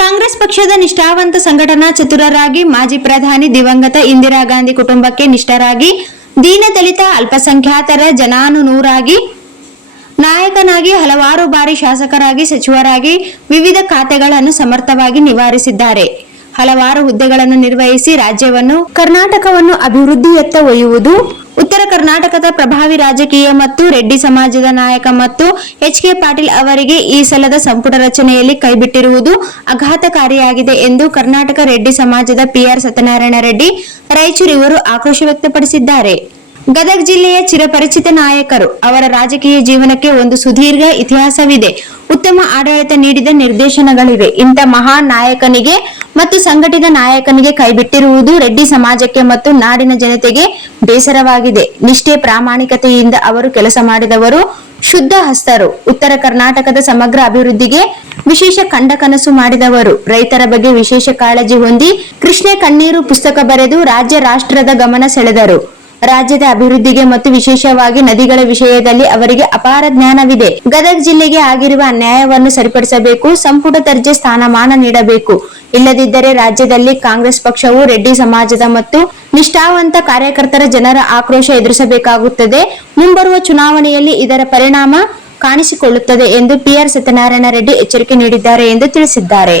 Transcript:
ಕಾಂಗ್ರೆಸ್ ಪಕ್ಷದ ನಿಷ್ಠಾವಂತ ಸಂಘಟನಾ ಚತುರರಾಗಿ ಮಾಜಿ ಪ್ರಧಾನಿ ದಿವಂಗತ ಇಂದಿರಾ ಗಾಂಧಿ ಕುಟುಂಬಕ್ಕೆ ನಿಷ್ಠರಾಗಿ ದೀನದಲಿತ ಅಲ್ಪಸಂಖ್ಯಾತರ ಜನಾನುನೂರಾಗಿ ನಾಯಕನಾಗಿ ಹಲವಾರು ಬಾರಿ ಶಾಸಕರಾಗಿ ಸಚಿವರಾಗಿ ವಿವಿಧ ಖಾತೆಗಳನ್ನು ಸಮರ್ಥವಾಗಿ ನಿವಾರಿಸಿದ್ದಾರೆ. ಹಲವಾರು ಹುದ್ದೆಗಳನ್ನು ನಿರ್ವಹಿಸಿ ರಾಜ್ಯವನ್ನು ಕರ್ನಾಟಕವನ್ನು ಅಭಿವೃದ್ಧಿಯತ್ತ ಒಯ್ಯುವುದು ಉತ್ತರ ಕರ್ನಾಟಕದ ಪ್ರಭಾವಿ ರಾಜಕೀಯ ಮತ್ತು ರೆಡ್ಡಿ ಸಮಾಜದ ನಾಯಕ ಮತ್ತು ಎಚ್.ಕೆ. ಪಾಟೀಲ್ ಅವರಿಗೆ ಈ ಸಲದ ಸಂಪುಟ ರಚನೆಯಲ್ಲಿ ಕೈಬಿಟ್ಟಿರುವುದು ಆಘಾತಕಾರಿಯಾಗಿದೆ ಎಂದು ಕರ್ನಾಟಕ ರೆಡ್ಡಿ ಸಮಾಜದ ಪಿ.ಆರ್. ಸತ್ಯನಾರಾಯಣ ರೆಡ್ಡಿ ರಾಯಚೂರು ಇವರು ಆಕ್ರೋಶ ವ್ಯಕ್ತಪಡಿಸಿದ್ದಾರೆ. ಗದಗ ಜಿಲ್ಲೆಯ ಚಿರಪರಿಚಿತ ನಾಯಕರು. ಅವರ ರಾಜಕೀಯ ಜೀವನಕ್ಕೆ ಒಂದು ಸುದೀರ್ಘ ಇತಿಹಾಸವಿದೆ. ಉತ್ತಮ ಆಡಳಿತ ನೀಡಿದ ನಿರ್ದೇಶನಗಳಿವೆ. ಇಂಥ ಮಹಾನ್ ನಾಯಕನಿಗೆ ಮತ್ತು ಸಂಘಟಿತ ನಾಯಕನಿಗೆ ಕೈಬಿಟ್ಟಿರುವುದು ರೆಡ್ಡಿ ಸಮಾಜಕ್ಕೆ ಮತ್ತು ನಾಡಿನ ಜನತೆಗೆ ಬೇಸರವಾಗಿದೆ. ನಿಷ್ಠೆ ಪ್ರಾಮಾಣಿಕತೆಯಿಂದ ಅವರು ಕೆಲಸ ಮಾಡಿದವರು, ಶುದ್ಧ ಹಸ್ತರು, ಉತ್ತರ ಕರ್ನಾಟಕದ ಸಮಗ್ರ ಅಭಿವೃದ್ಧಿಗೆ ವಿಶೇಷ ಕಂಡ ಕನಸು ಮಾಡಿದವರು, ರೈತರ ಬಗ್ಗೆ ವಿಶೇಷ ಕಾಳಜಿ ಹೊಂದಿ ಕೃಷ್ಣೆ ಕಣ್ಣೀರು ಪುಸ್ತಕ ಬರೆದು ರಾಜ್ಯ ರಾಷ್ಟ್ರದ ಗಮನ ಸೆಳೆದರು. ರಾಜ್ಯದ ಅಭಿವೃದ್ಧಿಗೆ ಮತ್ತು ವಿಶೇಷವಾಗಿ ನದಿಗಳ ವಿಷಯದಲ್ಲಿ ಅವರಿಗೆ ಅಪಾರ ಜ್ಞಾನವಿದೆ. ಗದಗ ಜಿಲ್ಲೆಗೆ ಆಗಿರುವ ಅನ್ಯಾಯವನ್ನು ಸರಿಪಡಿಸಬೇಕು. ಸಂಪುಟ ದರ್ಜೆ ಸ್ಥಾನಮಾನ ನೀಡಬೇಕು. ಇಲ್ಲದಿದ್ದರೆ ರಾಜ್ಯದಲ್ಲಿ ಕಾಂಗ್ರೆಸ್ ಪಕ್ಷವು ರೆಡ್ಡಿ ಸಮಾಜದ ಮತ್ತು ನಿಷ್ಠಾವಂತ ಕಾರ್ಯಕರ್ತರ ಜನರ ಆಕ್ರೋಶ ಎದುರಿಸಬೇಕಾಗುತ್ತದೆ. ಮುಂಬರುವ ಚುನಾವಣೆಯಲ್ಲಿ ಇದರ ಪರಿಣಾಮ ಕಾಣಿಸಿಕೊಳ್ಳುತ್ತದೆ ಎಂದು ಪಿ.ಆರ್. ಸತ್ಯನಾರಾಯಣ ರೆಡ್ಡಿ ಎಚ್ಚರಿಕೆ ನೀಡಿದ್ದಾರೆ ಎಂದು ತಿಳಿಸಿದ್ದಾರೆ.